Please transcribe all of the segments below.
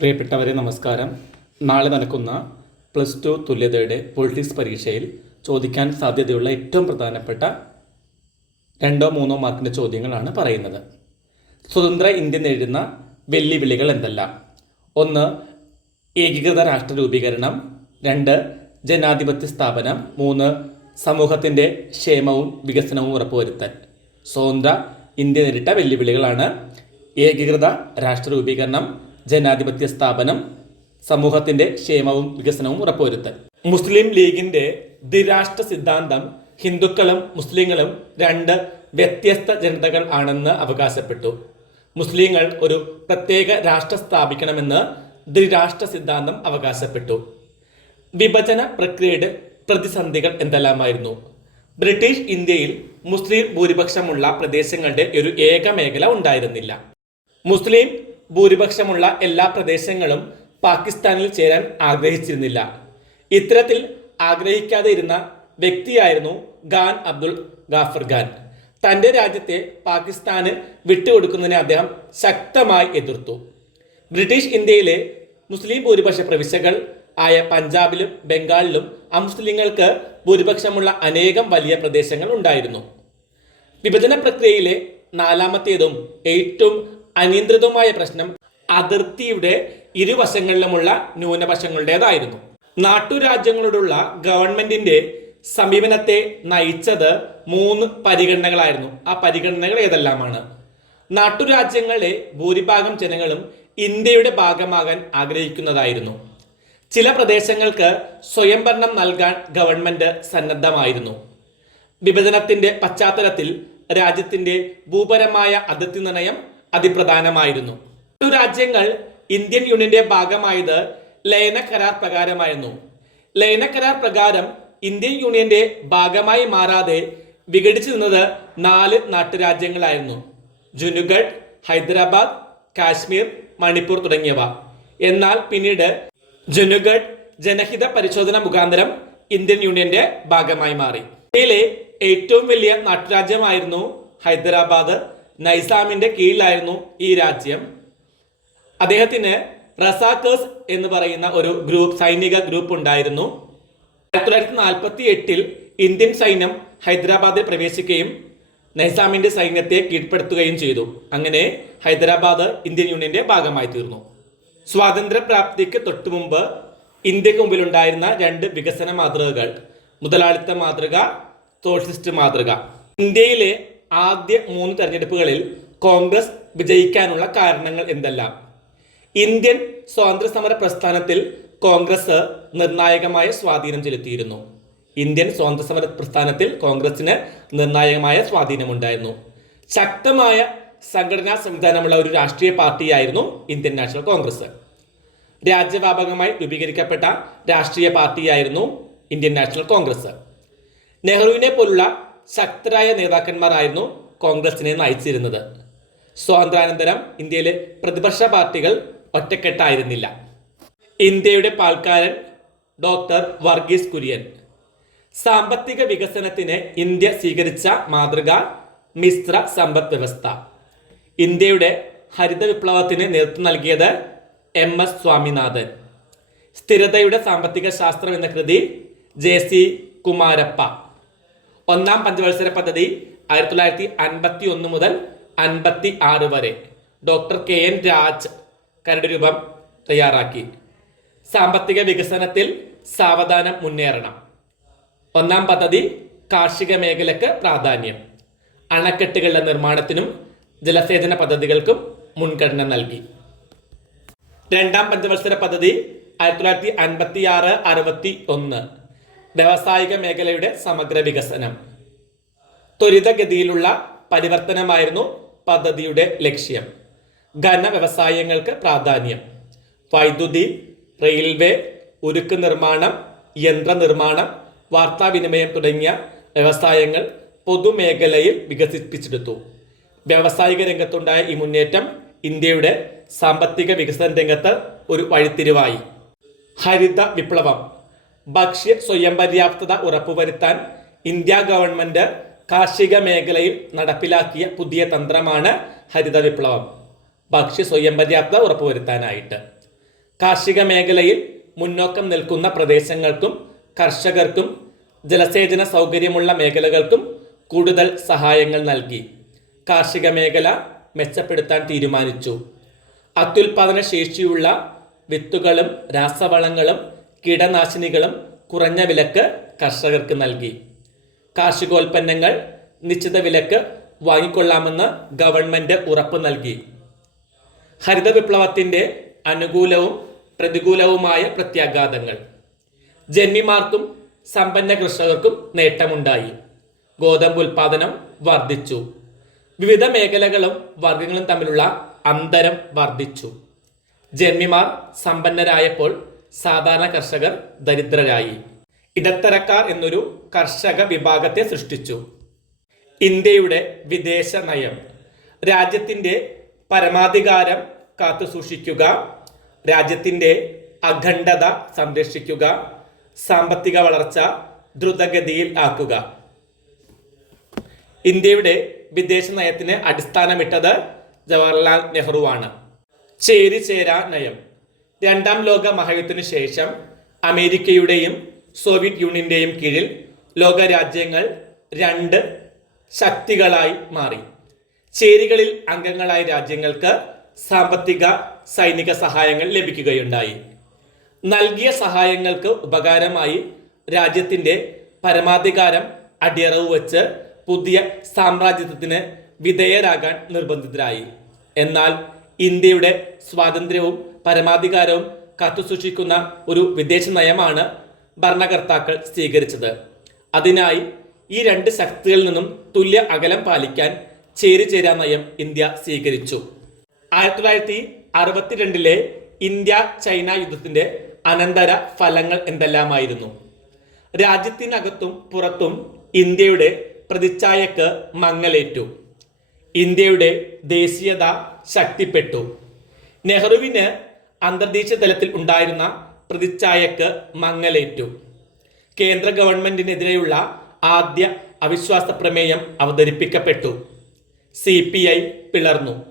പ്രിയപ്പെട്ടവരെ നമസ്കാരം. നാളെ നടക്കുന്ന പ്ലസ് ടു തുല്യതയുടെ പൊളിറ്റിക്സ് പരീക്ഷയിൽ ചോദിക്കാൻ സാധ്യതയുള്ള ഏറ്റവും പ്രധാനപ്പെട്ട രണ്ടോ മൂന്നോ മാർക്കിന്റെ ചോദ്യങ്ങളാണ് പറയുന്നത്. സ്വതന്ത്ര ഇന്ത്യ നേരിടുന്ന വെല്ലുവിളികൾ എന്തെല്ലാം? ഒന്ന് ഏകീകൃത രാഷ്ട്ര രൂപീകരണം. രണ്ട് ജനാധിപത്യ സ്ഥാപനം. മൂന്ന് സമൂഹത്തിന്റെ ക്ഷേമവും വികസനവും ഉറപ്പുവരുത്തൽ. സ്വതന്ത്ര ഇന്ത്യ നേരിട്ട വെല്ലുവിളികളാണ് ഏകീകൃത രാഷ്ട്ര രൂപീകരണം ജനാധിപത്യ സ്ഥാപനം സമൂഹത്തിന്റെ ക്ഷേമവും വികസനവും ഉറപ്പുവരുത്തൽ മുസ്ലിം ലീഗിന്റെ ദ്വിരാഷ്ട്ര സിദ്ധാന്തം ഹിന്ദുക്കളും മുസ്ലിങ്ങളും രണ്ട് വ്യത്യസ്ത ജനതകൾ ആണെന്ന് അവകാശപ്പെട്ടു. മുസ്ലിങ്ങൾ ഒരു പ്രത്യേക രാഷ്ട്രം സ്ഥാപിക്കണമെന്ന് ദ്വിരാഷ്ട്ര സിദ്ധാന്തം അവകാശപ്പെട്ടു. വിഭജന പ്രക്രിയയുടെ പ്രതിസന്ധികൾ എന്തെല്ലാമായിരുന്നു? ബ്രിട്ടീഷ് ഇന്ത്യയിൽ മുസ്ലിം ഭൂരിപക്ഷമുള്ള പ്രദേശങ്ങളുടെ ഒരു ഏക മേഖല ഉണ്ടായിരുന്നില്ല. മുസ്ലിം ഭൂരിപക്ഷമുള്ള എല്ലാ പ്രദേശങ്ങളും പാകിസ്ഥാനിൽ ചേരാൻ ആഗ്രഹിച്ചിരുന്നില്ല. ഇത്തരത്തിൽ ആഗ്രഹിക്കാതെ ഇരുന്ന വ്യക്തിയായിരുന്നു ഖാൻ അബ്ദുൾ ഗാഫർ ഖാൻ. തന്റെ രാജ്യത്തെ പാകിസ്ഥാന് വിട്ടുകൊടുക്കുന്നതിനെ അദ്ദേഹം ശക്തമായി എതിർത്തു. ബ്രിട്ടീഷ് ഇന്ത്യയിലെ മുസ്ലിം ഭൂരിപക്ഷ പ്രവിശ്യകൾ ആയ പഞ്ചാബിലും ബംഗാളിലും അമുസ്ലിങ്ങൾക്ക് ഭൂരിപക്ഷമുള്ള അനേകം വലിയ പ്രദേശങ്ങൾ ഉണ്ടായിരുന്നു. വിഭജന പ്രക്രിയയിലെ നാലാമത്തേതും ഏറ്റവും അനിയന്ത്രിതവുമായ പ്രശ്നം അതിർത്തിയുടെ ഇരുവശങ്ങളിലുമുള്ള ന്യൂനപക്ഷങ്ങളുടേതായിരുന്നു. നാട്ടുരാജ്യങ്ങളോടുള്ള ഗവൺമെന്റിന്റെ സമീപനത്തെ നയിച്ചത് മൂന്ന് പരിഗണനകളായിരുന്നു. ആ പരിഗണനകൾ ഏതെല്ലാമാണ്? നാട്ടുരാജ്യങ്ങളെ ഭൂരിഭാഗം ജനങ്ങളും ഇന്ത്യയുടെ ഭാഗമാകാൻ ആഗ്രഹിക്കുന്നതായിരുന്നു. ചില പ്രദേശങ്ങൾക്ക് സ്വയംഭരണം നൽകാൻ ഗവൺമെന്റ് സന്നദ്ധമായിരുന്നു. വിഭജനത്തിന്റെ പശ്ചാത്തലത്തിൽ രാജ്യത്തിന്റെ ഭൂപരമായ അതിർത്തി നിർണയം അതിപ്രധാനമായിരുന്നു. ഇരു രാജ്യങ്ങൾ ഇന്ത്യൻ യൂണിയന്റെ ഭാഗമായത് ലയന കരാർ പ്രകാരമായിരുന്നു. ലയന കരാർ പ്രകാരം ഇന്ത്യൻ യൂണിയന്റെ ഭാഗമായി മാറാതെ വിഘടിച്ചു നിന്നത് നാല് നാട്ടുരാജ്യങ്ങളായിരുന്നു. ജുനുഗഡ് ഹൈദരാബാദ് കാശ്മീർ മണിപ്പൂർ തുടങ്ങിയവ. എന്നാൽ പിന്നീട് ജുനുഗഡ് ജനഹിത പരിശോധന മുഖാന്തരം ഇന്ത്യൻ യൂണിയന്റെ ഭാഗമായി മാറി. ഇന്ത്യയിലെ ഏറ്റവും വലിയ നാട്ടുരാജ്യമായിരുന്നു ഹൈദരാബാദ് നൈസാമിന്റെ കീഴിലായിരുന്നു ഈ രാജ്യം. അദ്ദേഹത്തിന് റസാക്കേഴ്സ് എന്ന് പറയുന്ന ഒരു ഗ്രൂപ്പ് സൈനിക ഗ്രൂപ്പ് ഉണ്ടായിരുന്നു. ആയിരത്തി തൊള്ളായിരത്തി നാൽപ്പത്തി എട്ടിൽ ഇന്ത്യൻ സൈന്യം ഹൈദരാബാദിൽ പ്രവേശിക്കുകയും നൈസാമിന്റെ സൈന്യത്തെ കീഴ്പ്പെടുത്തുകയും ചെയ്തു. അങ്ങനെ ഹൈദരാബാദ് ഇന്ത്യൻ യൂണിയന്റെ ഭാഗമായി തീർന്നു. സ്വാതന്ത്ര്യപ്രാപ്തിക്ക് തൊട്ടുമുമ്പ് ഇന്ത്യയ്ക്ക് മുമ്പിലുണ്ടായിരുന്ന രണ്ട് വികസന മാതൃകകൾ. മുതലാളിത്ത മാതൃക സോഷ്യലിസ്റ്റ് മാതൃക. ഇന്ത്യയിലെ ആദ്യ മൂന്ന് തെരഞ്ഞെടുപ്പുകളിൽ കോൺഗ്രസ് വിജയിക്കാനുള്ള കാരണങ്ങൾ എന്തെല്ലാം? ഇന്ത്യൻ സ്വാതന്ത്ര്യ സമര പ്രസ്ഥാനത്തിൽ കോൺഗ്രസ് നിർണായകമായ സ്വാധീനം ചെലുത്തിയിരുന്നു. ഇന്ത്യൻ സ്വാതന്ത്ര്യ സമര പ്രസ്ഥാനത്തിൽ കോൺഗ്രസിന് നിർണായകമായ സ്വാധീനമുണ്ടായിരുന്നു. ശക്തമായ സംഘടനാ സംവിധാനമുള്ള ഒരു രാഷ്ട്രീയ പാർട്ടിയായിരുന്നു ഇന്ത്യൻ നാഷണൽ കോൺഗ്രസ്. രാജ്യവ്യാപകമായി രൂപീകരിക്കപ്പെട്ട രാഷ്ട്രീയ പാർട്ടിയായിരുന്നു ഇന്ത്യൻ നാഷണൽ കോൺഗ്രസ്. നെഹ്റുവിനെ പോലുള്ള ശക്തരായ നേതാക്കന്മാരായിരുന്നു കോൺഗ്രസിനെ നയിച്ചിരുന്നത്. സ്വാതന്ത്ര്യാനന്തരം ഇന്ത്യയിലെ പ്രതിപക്ഷ പാർട്ടികൾ ഒറ്റക്കെട്ടായിരുന്നില്ല. ഇന്ത്യയുടെ പാൽക്കാരൻ ഡോക്ടർ വർഗീസ് കുര്യൻ. സാമ്പത്തിക വികസനത്തിന് ഇന്ത്യ സ്വീകരിച്ച മാതൃക മിശ്ര സമ്പദ് വ്യവസ്ഥ. ഇന്ത്യയുടെ ഹരിത വിപ്ലവത്തിന് നേതൃത്വം നൽകിയത് എം എസ് സ്വാമിനാഥൻ. സ്ഥിരതയുടെ സാമ്പത്തിക ശാസ്ത്രം എന്ന കൃതി ജെ സി കുമാരപ്പ. ഒന്നാം പഞ്ചവത്സര പദ്ധതി ആയിരത്തി തൊള്ളായിരത്തി അൻപത്തി ഒന്ന് മുതൽ അൻപത്തി ആറ് വരെ ഡോക്ടർ കെ എൻ രാജ് കരട് രൂപം തയ്യാറാക്കി. സാമ്പത്തിക വികസനത്തിൽ സാവധാനം മുന്നേറണം. ഒന്നാം പദ്ധതി കാർഷിക മേഖലക്ക് പ്രാധാന്യം. അണക്കെട്ടുകളുടെ നിർമ്മാണത്തിനും ജലസേചന പദ്ധതികൾക്കും മുൻഗണന നൽകി. രണ്ടാം പഞ്ചവത്സര പദ്ധതി ആയിരത്തി തൊള്ളായിരത്തി അൻപത്തി ആറ് അറുപത്തി ഒന്ന് വ്യാവസായിക മേഖലയുടെ സമഗ്ര വികസനം. ത്വരിതഗതിയിലുള്ള പരിവർത്തനമായിരുന്നു പദ്ധതിയുടെ ലക്ഷ്യം. ഘന വ്യവസായങ്ങൾക്ക് പ്രാധാന്യം. വൈദ്യുതി റെയിൽവേ ഉരുക്ക് നിർമ്മാണം യന്ത്രനിർമ്മാണം വാർത്താവിനിമയം തുടങ്ങിയ വ്യവസായങ്ങൾ പൊതുമേഖലയിൽ വികസിപ്പിച്ചെടുത്തു. വ്യാവസായിക രംഗത്തുണ്ടായ ഈ മുന്നേറ്റം ഇന്ത്യയുടെ സാമ്പത്തിക വികസന രംഗത്ത് ഒരു വഴിത്തിരിവായി. ഹരിത വിപ്ലവം. ഭക്ഷ്യ സ്വയം പര്യാപ്തത ഉറപ്പുവരുത്താൻ ഇന്ത്യ ഗവൺമെന്റ് കാർഷിക മേഖലയിൽ നടപ്പിലാക്കിയ പുതിയ തന്ത്രമാണ് ഹരിത വിപ്ലവം. ഭക്ഷ്യ സ്വയം പര്യാപ്തത ഉറപ്പുവരുത്താനായിട്ട്. കാർഷിക മേഖലയിൽ മുന്നോക്കം നിൽക്കുന്ന പ്രദേശങ്ങൾക്കും കർഷകർക്കും ജലസേചന സൗകര്യമുള്ള മേഖലകൾക്കും കൂടുതൽ സഹായങ്ങൾ നൽകി. കാർഷിക മേഖല മെച്ചപ്പെടുത്താൻ തീരുമാനിച്ചു. അത്യുൽപാദന ശേഷിയുള്ള വിത്തുകളും രാസവളങ്ങളും കീടനാശിനികളും കുറഞ്ഞ വിലക്ക് കർഷകർക്ക് നൽകി. കാർഷികോൽപ്പന്നങ്ങൾ നിശ്ചിത വിലക്ക് വാങ്ങിക്കൊള്ളാമെന്ന് ഗവൺമെന്റ് ഉറപ്പ് നൽകി. ഹരിത വിപ്ലവത്തിന്റെ അനുകൂലവും പ്രതികൂലവുമായ പ്രത്യാഘാതങ്ങൾ. ജന്മിമാർക്കും സമ്പന്ന കർഷകർക്കും നേട്ടമുണ്ടായി. ഗോതമ്പ് ഉൽപാദനം വർദ്ധിച്ചു. വിവിധ മേഖലകളും വർഗങ്ങളും തമ്മിലുള്ള അന്തരം വർദ്ധിച്ചു. ജന്മിമാർ സമ്പന്നരായപ്പോൾ സാധാരണ കർഷകർ ദരിദ്രരായി. ഇടത്തരക്കാർ എന്നൊരു കർഷക വിഭാഗത്തെ സൃഷ്ടിച്ചു. ഇന്ത്യയുടെ വിദേശ നയം. രാജ്യത്തിന്റെ പരമാധികാരം കാത്തുസൂക്ഷിക്കുക രാജ്യത്തിന്റെ അഖണ്ഡത സംരക്ഷിക്കുക. സാമ്പത്തിക വളർച്ച ദ്രുതഗതിയിൽ ആക്കുക. ഇന്ത്യയുടെ വിദേശ നയത്തിന് അടിസ്ഥാനമിട്ടത് ജവഹർലാൽ നെഹ്റുവാണ്. ചേരി ചേരാ നയം. രണ്ടാം ലോക മഹായുദ്ധത്തിനു ശേഷം അമേരിക്കയുടെയും സോവിയറ്റ് യൂണിയന്റെയും കീഴിൽ ലോക രാജ്യങ്ങൾ രണ്ട് ശക്തികളായി മാറി. ചേരികളിൽ അംഗങ്ങളായ രാജ്യങ്ങൾക്ക് സാമ്പത്തിക സൈനിക സഹായങ്ങൾ ലഭിക്കുകയുണ്ടായി. നൽകിയ സഹായങ്ങൾക്ക് ഉപകാരമായി രാജ്യത്തിന്റെ പരമാധികാരം അടിയറവ് വച്ച് പുതിയ സാമ്രാജ്യത്വത്തിന് വിധേയരാകാൻ നിർബന്ധിതരായി. എന്നാൽ ഇന്ത്യയുടെ സ്വാതന്ത്ര്യവും പരമാധികാരവും കാത്തുസൂക്ഷിക്കുന്ന ഒരു വിദേശ നയമാണ് ഭരണകർത്താക്കൾ സ്വീകരിച്ചത്. അതിനായി ഈ രണ്ട് ശക്തികളിൽ നിന്നും തുല്യ അകലം പാലിക്കാൻ ചേരിചേരാ നയം ഇന്ത്യ സ്വീകരിച്ചു. ആയിരത്തി തൊള്ളായിരത്തി അറുപത്തിരണ്ടിലെ ഇന്ത്യ ചൈന യുദ്ധത്തിന്റെ അനന്തര ഫലങ്ങൾ എന്തെല്ലാമായിരുന്നു? രാജ്യത്തിനകത്തും പുറത്തും ഇന്ത്യയുടെ പ്രതിച്ഛായക്ക് മങ്ങലേറ്റു. ഇന്ത്യയുടെ ദേശീയത ശക്തിപ്പെട്ടു. നെഹ്റുവിന് അന്തർദേശീയ തലത്തിൽ ഉണ്ടായിരുന്ന പ്രതിച്ഛായക്ക് മങ്ങലേറ്റു. കേന്ദ്ര ഗവൺമെന്റിനെതിരെയുള്ള ആദ്യ അവിശ്വാസ പ്രമേയം അവതരിപ്പിക്കപ്പെട്ടു. സി പി ഐ പിളർന്നു.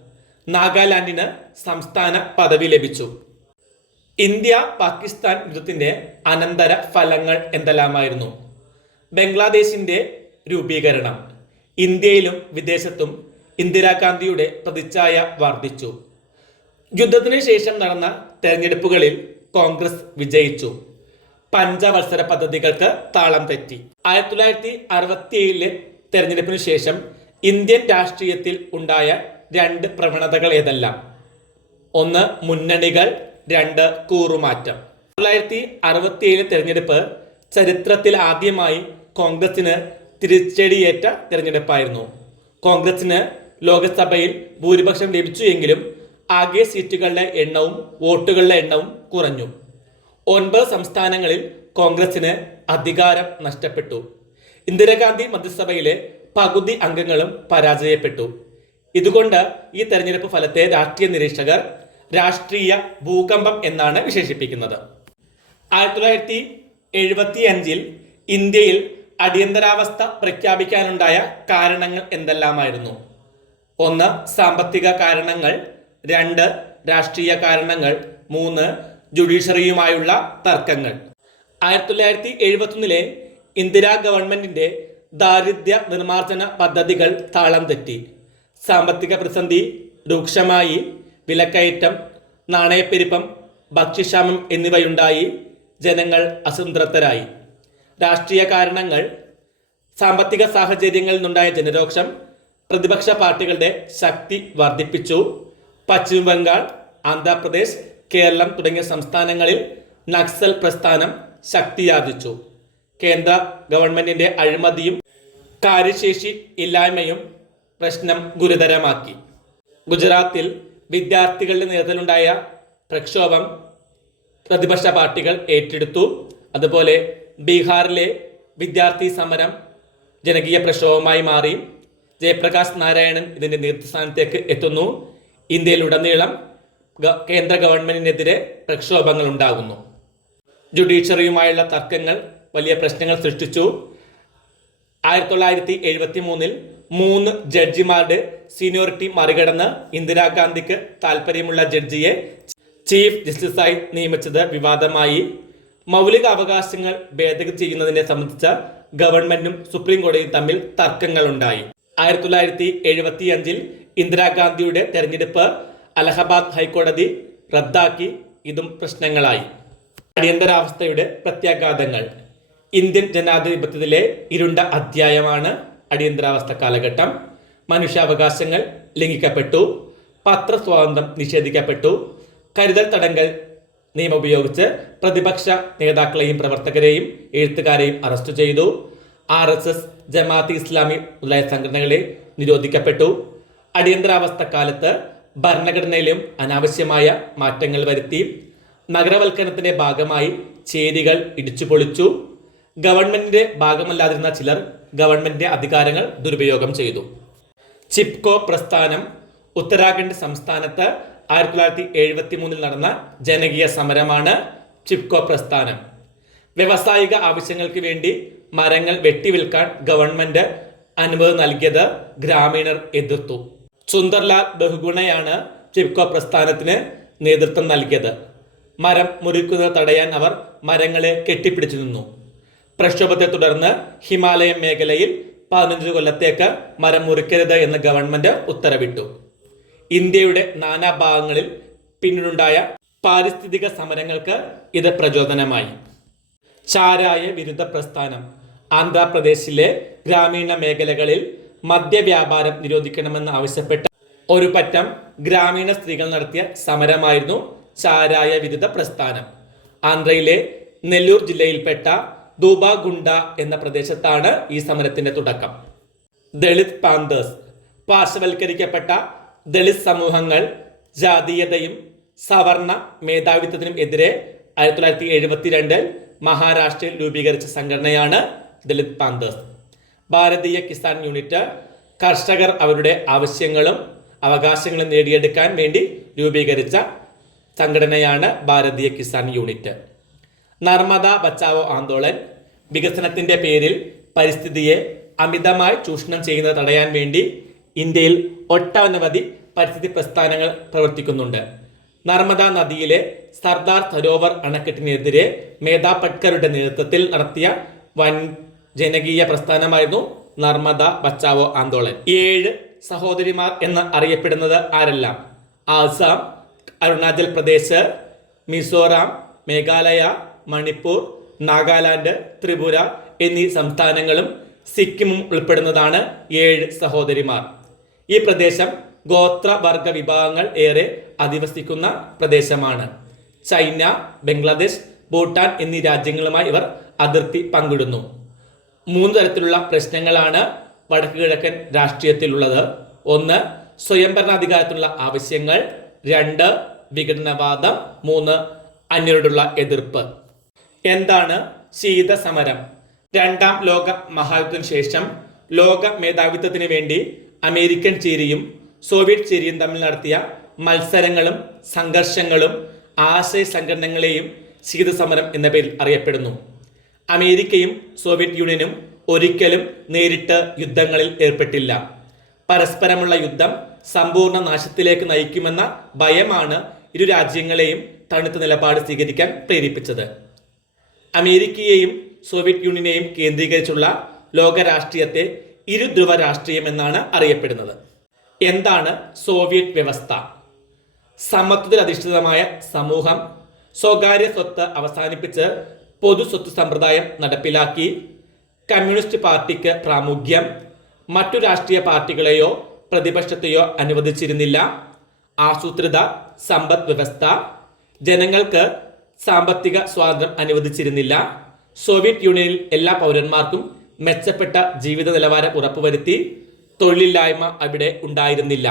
നാഗാലാൻഡിന് സംസ്ഥാന പദവി ലഭിച്ചു. ഇന്ത്യ പാകിസ്ഥാൻ യുദ്ധത്തിന്റെ അനന്തര ഫലങ്ങൾ എന്തെല്ലാമായിരുന്നു? ബംഗ്ലാദേശിന്റെ രൂപീകരണം. ഇന്ത്യയിലും വിദേശത്തും ഇന്ദിരാഗാന്ധിയുടെ പ്രതിച്ഛായ വർദ്ധിച്ചു. യുദ്ധത്തിന് ശേഷം നടന്ന തെരഞ്ഞെടുപ്പുകളിൽ കോൺഗ്രസ് വിജയിച്ചു. പഞ്ചവത്സര പദ്ധതികൾക്ക് താളം തെറ്റി. ആയിരത്തി തൊള്ളായിരത്തി അറുപത്തിയേഴിലെ തെരഞ്ഞെടുപ്പിന് ശേഷം ഇന്ത്യൻ രാഷ്ട്രീയത്തിൽ ഉണ്ടായ രണ്ട് പ്രവണതകൾ ഏതെല്ലാം? ഒന്ന് മുന്നണികൾ രണ്ട് കൂറുമാറ്റം. തൊള്ളായിരത്തി അറുപത്തിയേഴ് തെരഞ്ഞെടുപ്പ് ചരിത്രത്തിൽ ആദ്യമായി കോൺഗ്രസിന് തിരിച്ചടിയേറ്റ തെരഞ്ഞെടുപ്പായിരുന്നു. കോൺഗ്രസിന് ലോക്സഭയിൽ ഭൂരിപക്ഷം ലഭിച്ചു എങ്കിലും ആകെ സീറ്റുകളുടെ എണ്ണവും വോട്ടുകളുടെ എണ്ണവും കുറഞ്ഞു. ഒൻപത് സംസ്ഥാനങ്ങളിൽ കോൺഗ്രസിന് അധികാരം നഷ്ടപ്പെട്ടു. ഇന്ദിരാഗാന്ധി മന്ത്രിസഭയിലെ പകുതി അംഗങ്ങളും പരാജയപ്പെട്ടു. ഇതുകൊണ്ട് ഈ തെരഞ്ഞെടുപ്പ് ഫലത്തെ രാഷ്ട്രീയ നിരീക്ഷകർ രാഷ്ട്രീയ ഭൂകമ്പം എന്നാണ് വിശേഷിപ്പിക്കുന്നത്. ആയിരത്തി തൊള്ളായിരത്തി എഴുപത്തി അഞ്ചിൽ ഇന്ത്യയിൽ അടിയന്തരാവസ്ഥ പ്രഖ്യാപിക്കാനുണ്ടായ കാരണങ്ങൾ എന്തെല്ലാമായിരുന്നു? ഒന്ന് സാമ്പത്തിക കാരണങ്ങൾ. രണ്ട് രാഷ്ട്രീയ കാരണങ്ങൾ. മൂന്ന് ജുഡീഷ്യറിയുമായുള്ള തർക്കങ്ങൾ. ആയിരത്തി തൊള്ളായിരത്തി എഴുപത്തൊന്നിലെ ഇന്ദിരാ ഗവൺമെന്റിന്റെ ദാരിദ്ര്യ നിർമ്മാർജന പദ്ധതികൾ താളം തെറ്റി. സാമ്പത്തിക പ്രതിസന്ധി രൂക്ഷമായി. വിലക്കയറ്റം നാണയപ്പെരുപ്പം ഭക്ഷ്യക്ഷാമം എന്നിവയുണ്ടായി. ജനങ്ങൾ അസംതൃപ്തരായി. രാഷ്ട്രീയ കാരണങ്ങൾ. സാമ്പത്തിക സാഹചര്യങ്ങളിൽ നിന്നുണ്ടായ ജനരോക്ഷം പ്രതിപക്ഷ പാർട്ടികളുടെ ശക്തി വർദ്ധിപ്പിച്ചു. പശ്ചിമ ബംഗാൾ ആന്ധ്രാപ്രദേശ് കേരളം തുടങ്ങിയ സംസ്ഥാനങ്ങളിൽ നക്സൽ പ്രസ്ഥാനം ശക്തിയാർജിച്ചു. കേന്ദ്ര ഗവൺമെന്റിന്റെ അഴിമതിയും കാര്യശേഷി ഇല്ലായ്മയും പ്രശ്നം ഗുരുതരമാക്കി. ഗുജറാത്തിൽ വിദ്യാർത്ഥികളുടെ നേതൃത്വത്തിലുണ്ടായ പ്രക്ഷോഭം പ്രതിപക്ഷ പാർട്ടികൾ ഏറ്റെടുത്തു. അതുപോലെ ബീഹാറിലെ വിദ്യാർത്ഥി സമരം ജനകീയ പ്രക്ഷോഭമായി മാറി. ജയപ്രകാശ് നാരായണൻ ഇതിന്റെ നേതൃസ്ഥാനത്തേക്ക് എത്തുന്നു. ഇന്ത്യയിലുടനീളം കേന്ദ്ര ഗവൺമെന്റിനെതിരെ പ്രക്ഷോഭങ്ങൾ ഉണ്ടാകുന്നു ജുഡീഷ്യറിയുമായുള്ള തർക്കങ്ങൾ വലിയ പ്രശ്നങ്ങൾ സൃഷ്ടിച്ചു. ആയിരത്തി തൊള്ളായിരത്തി എഴുപത്തി മൂന്നിൽ മൂന്ന് ജഡ്ജിമാരുടെ സീനിയോറിറ്റി മറികടന്ന് ഇന്ദിരാഗാന്ധിക്ക് താല്പര്യമുള്ള ജഡ്ജിയെ ചീഫ് ജസ്റ്റിസായി നിയമിച്ചത് വിവാദമായി. മൗലിക അവകാശങ്ങൾ ഭേദഗതി ചെയ്യുന്നതിനെ സംബന്ധിച്ച ഗവൺമെന്റും സുപ്രീം കോടതിയും തമ്മിൽ തർക്കങ്ങളുണ്ടായി. ആയിരത്തി തൊള്ളായിരത്തി എഴുപത്തി അഞ്ചിൽ ഇന്ദിരാഗാന്ധിയുടെ തെരഞ്ഞെടുപ്പ് അലഹബാദ് ഹൈക്കോടതി റദ്ദാക്കി. ഇതും പ്രശ്നങ്ങളായി. അടിയന്തരാവസ്ഥയുടെ പ്രത്യാഘാതങ്ങൾ. ഇന്ത്യൻ ജനാധിപത്യത്തിലെ ഇരുണ്ട അധ്യായമാണ് അടിയന്തരാവസ്ഥ കാലഘട്ടം. മനുഷ്യാവകാശങ്ങൾ ലംഘിക്കപ്പെട്ടു. പത്രസ്വാതന്ത്ര്യം നിഷേധിക്കപ്പെട്ടു. കരുതൽ തടങ്കൽ നിയമം ഉപയോഗിച്ച് പ്രതിപക്ഷ നേതാക്കളെയും പ്രവർത്തകരെയും എഴുത്തുകാരെയും അറസ്റ്റ് ചെയ്തു. R S S Jamaat Islami മുതലായ സംഘടനകളെ നിരോധിക്കപ്പെട്ടു. അടിയന്തരാവസ്ഥ കാലത്ത് ഭരണഘടനയിലും അനാവശ്യമായ മാറ്റങ്ങൾ വരുത്തി നഗരവൽക്കരണത്തിന്റെ ഭാഗമായി ചേരികൾ ഇടിച്ചു പൊളിച്ചു ഗവൺമെന്റിന്റെ ഭാഗമല്ലാതിരുന്ന ചിലർ ഗവൺമെന്റിന്റെ അധികാരങ്ങൾ ദുരുപയോഗം ചെയ്തു. ചിപ്കോ പ്രസ്ഥാനം ഉത്തരാഖണ്ഡ് സംസ്ഥാനത്ത് ആയിരത്തി തൊള്ളായിരത്തി എഴുപത്തി മൂന്നിൽ നടന്ന ജനകീയ സമരമാണ് ചിപ്കോ പ്രസ്ഥാനം. വ്യവസായിക ആവശ്യങ്ങൾക്ക് വേണ്ടി മരങ്ങൾ വെട്ടിവിൽക്കാൻ ഗവൺമെന്റ് അനുമതി നൽകിയത് ഗ്രാമീണർ എതിർത്തു. സുന്ദർലാൽ ബഹുഗുണയാണ് ചിപ്കോ പ്രസ്ഥാനത്തിന് നേതൃത്വം നൽകിയത്. മരം മുറിക്കുന്നത് തടയാൻ അവർ മരങ്ങളെ കെട്ടിപ്പിടിച്ചു നിന്നു. പ്രക്ഷോഭത്തെ തുടർന്ന് ഹിമാലയൻ മേഖലയിൽ പതിനഞ്ച് കൊല്ലത്തേക്ക് മരം മുറിക്കരുത് എന്ന് ഗവൺമെന്റ് ഉത്തരവിട്ടു. ഇന്ത്യയുടെ നാനാഭാഗങ്ങളിൽ പിന്നീടുണ്ടായ പാരിസ്ഥിതിക സമരങ്ങൾക്ക് ഇത് പ്രചോദനമായി. ചാരായ വിരുദ്ധ പ്രസ്ഥാനം ആന്ധ്രാപ്രദേശിലെ ഗ്രാമീണ മേഖലകളിൽ മദ്യവ്യാപാരം നിരോധിക്കണമെന്ന് ആവശ്യപ്പെട്ട ഒരു പറ്റം ഗ്രാമീണ സ്ത്രീകൾ നടത്തിയ സമരമായിരുന്നു ചാരായ വിരുദ്ധ പ്രസ്ഥാനം. ആന്ധ്രയിലെ നെല്ലൂർ ജില്ലയിൽപ്പെട്ട ദൂബാഗുണ്ട എന്ന പ്രദേശത്താണ് ഈ സമരത്തിന്റെ തുടക്കം. ദളിത് പാന്തേഴ്സ് പാർശ്വവൽക്കരിക്കപ്പെട്ട ദളിത് സമൂഹങ്ങൾ ജാതീയതയും സവർണ മേധാവിത്വത്തിനും എതിരെ ആയിരത്തി തൊള്ളായിരത്തി എഴുപത്തിരണ്ടിൽ മഹാരാഷ്ട്രയിൽ രൂപീകരിച്ച സംഘടനയാണ് ദളിത് പാന്തേഴ്സ്. ഭാരതീയ കിസാൻ യൂണിറ്റ് കർഷകർ അവരുടെ ആവശ്യങ്ങളും അവകാശങ്ങളും നേടിയെടുക്കാൻ വേണ്ടി രൂപീകരിച്ച സംഘടനയാണ് ഭാരതീയ കിസാൻ യൂണിറ്റ്. നർമ്മദ ബച്ചാവോ ആന്തോളൻ വികസനത്തിന്റെ പേരിൽ പരിസ്ഥിതിയെ അമിതമായി ചൂഷണം ചെയ്യുന്നത് തടയാൻ വേണ്ടി ഇന്ത്യയിൽ ഒട്ടനവധി പരിസ്ഥിതി പ്രസ്ഥാനങ്ങൾ പ്രവർത്തിക്കുന്നുണ്ട്. നർമ്മദ നദിയിലെ സർദാർ സരോവർ അണക്കെട്ടിനെതിരെ മേധാ പട്കറുടെ നേതൃത്വത്തിൽ നടത്തിയ വൻ ജനകീയ പ്രസ്ഥാനമായിരുന്നു നർമ്മദ ബച്ചാവോ ആന്തോളൻ. ഏഴ് സഹോദരിമാർ എന്ന് അറിയപ്പെടുന്നത് ആരെല്ലാം? ആസാം അരുണാചൽ പ്രദേശ് മിസോറാം മേഘാലയ മണിപ്പൂർ നാഗാലാൻഡ് ത്രിപുര എന്നീ സംസ്ഥാനങ്ങളും സിക്കിമും ഉൾപ്പെടുന്നതാണ് ഏഴ് സഹോദരിമാർ. ഈ പ്രദേശം ഗോത്രവർഗ വിഭാഗങ്ങൾ ഏറെ അധിവസിക്കുന്ന പ്രദേശമാണ്. ചൈന ബംഗ്ലാദേശ് ഭൂട്ടാൻ എന്നീ രാജ്യങ്ങളുമായി ഇവർ അതിർത്തി പങ്കിടുന്നു. മൂന്ന് തരത്തിലുള്ള പ്രശ്നങ്ങളാണ് വടക്ക് കിഴക്കൻ രാഷ്ട്രീയത്തിലുള്ളത്. ഒന്ന് സ്വയംഭരണാധികാരത്തിലുള്ള ആവശ്യങ്ങൾ. രണ്ട് വിഘടനവാദം. മൂന്ന് അന്യരോടുള്ള എതിർപ്പ്. എന്താണ് ശീതസമരം രണ്ടാം ലോക മഹായുദ്ധത്തിന് ശേഷം ലോക മേധാവിത്വത്തിന് വേണ്ടി അമേരിക്കൻ ചേരിയും സോവിയറ്റ് ചേരിയും തമ്മിൽ നടത്തിയ മത്സരങ്ങളും സംഘർഷങ്ങളും ആശയ സംഘടനകളെയും ശീതസമരം എന്ന പേരിൽ അറിയപ്പെടുന്നു. അമേരിക്കയും സോവിയറ്റ് യൂണിയനും ഒരിക്കലും നേരിട്ട് യുദ്ധങ്ങളിൽ ഏർപ്പെട്ടില്ല. പരസ്പരമുള്ള യുദ്ധം സമ്പൂർണ നാശത്തിലേക്ക് നയിക്കുമെന്ന ഭയമാണ് ഇരു രാജ്യങ്ങളെയും തണുത്ത നിലപാട് സ്വീകരിക്കാൻ പ്രേരിപ്പിച്ചത്. അമേരിക്കയെയും സോവിയറ്റ് യൂണിയനെയും കേന്ദ്രീകരിച്ചുള്ള ലോകരാഷ്ട്രീയത്തെ ഇരുധ്രുവ രാഷ്ട്രീയം എന്നാണ് അറിയപ്പെടുന്നത്. എന്താണ് സോവിയറ്റ് വ്യവസ്ഥ? സമത്വത്തിൽ അധിഷ്ഠിതമായ സമൂഹം സ്വകാര്യ സ്വത്ത് അവസാനിപ്പിച്ച് പൊതു സ്വത്ത് സമ്പ്രദായം നടപ്പിലാക്കി. കമ്മ്യൂണിസ്റ്റ് പാർട്ടിക്ക് പ്രാമുഖ്യം. മറ്റു രാഷ്ട്രീയ പാർട്ടികളെയോ പ്രതിപക്ഷത്തെയോ അനുവദിച്ചിരുന്നില്ല. ആസൂത്രിത സമ്പദ് വ്യവസ്ഥ. ജനങ്ങൾക്ക് സാമ്പത്തിക സ്വാതന്ത്ര്യം അനുവദിച്ചിരുന്നില്ല. സോവിയറ്റ് യൂണിയനിൽ എല്ലാ പൗരന്മാർക്കും മെച്ചപ്പെട്ട ജീവിത നിലവാരം ഉറപ്പുവരുത്തി. തൊഴിലില്ലായ്മ അവിടെ ഉണ്ടായിരുന്നില്ല.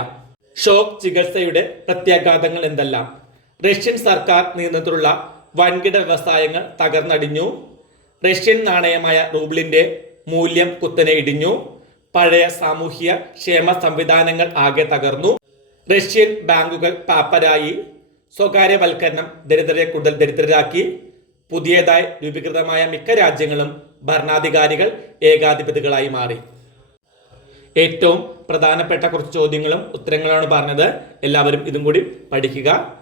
ഷോക്ക് ചികിത്സയുടെ പ്രത്യാഘാതങ്ങൾ എന്തെല്ലാം? റഷ്യൻ സർക്കാർ നിയന്ത്രണത്തിലുള്ള വൻകിട വ്യവസായങ്ങൾ തകർന്നടിഞ്ഞു. റഷ്യൻ നാണയമായ റൂബിളിന്റെ മൂല്യം കുത്തനെ ഇടിഞ്ഞു. പഴയ സാമൂഹ്യ ക്ഷേമ സംവിധാനങ്ങൾ ആകെ തകർന്നു. റഷ്യൻ ബാങ്കുകൾ പാപ്പരായി. സ്വകാര്യവൽക്കരണം ദരിദ്രരെ കൂടുതൽ ദരിദ്രരാക്കി. പുതിയതായി രൂപീകൃതമായ മിക്ക രാജ്യങ്ങളും ഭരണാധികാരികൾ ഏകാധിപതികളായി മാറി. ഏറ്റവും പ്രധാനപ്പെട്ട കുറച്ച് ചോദ്യങ്ങളും ഉത്തരങ്ങളാണ് പറഞ്ഞത്. എല്ലാവരും ഇതും കൂടി പഠിക്കുക.